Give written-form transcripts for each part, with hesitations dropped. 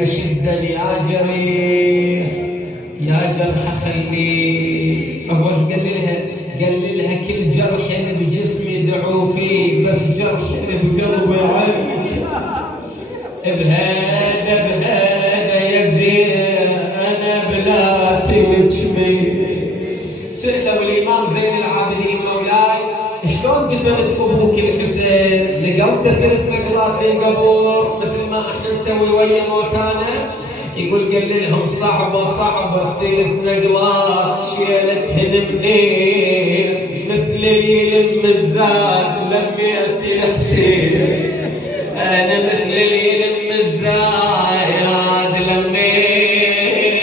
شدا يا جريح يا جرح خلي أول قال لها كل جرح بجسمي دعو فيك بس جرح بقلبي عليك بهذا يا زين أنا بلا تلجمي. سئلوا الإمام زين العابدين مولاي شلون دفنت أبوك الحسين؟ نقلته ثلاث نقلات للقبور مثل ما احنا نسوي ويا موتانا؟ يقول قال لهم صعبة ثلاث نقلات شيلتهن منين مثل اللي يلم الزاد لميت الحسين. أنا مثل اللي يلم الزاد لميت الحسين.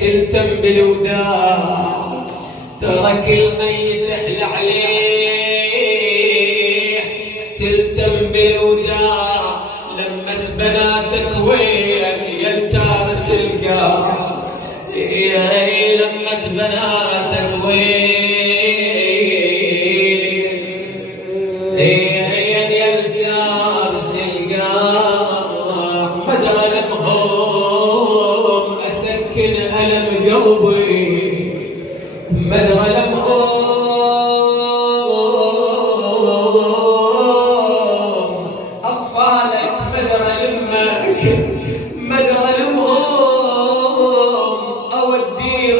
تلتم بالوداع ترك الميت اهل عليه تلتم بالوداع لمت بناتك وين يلتارس القاع لمت بناتك وين يلتارس القاع مدرى لمهم أسكن ألم قلبي مدرى لمهم أطفالك مدرى لمك مدرى لمهم أوديهم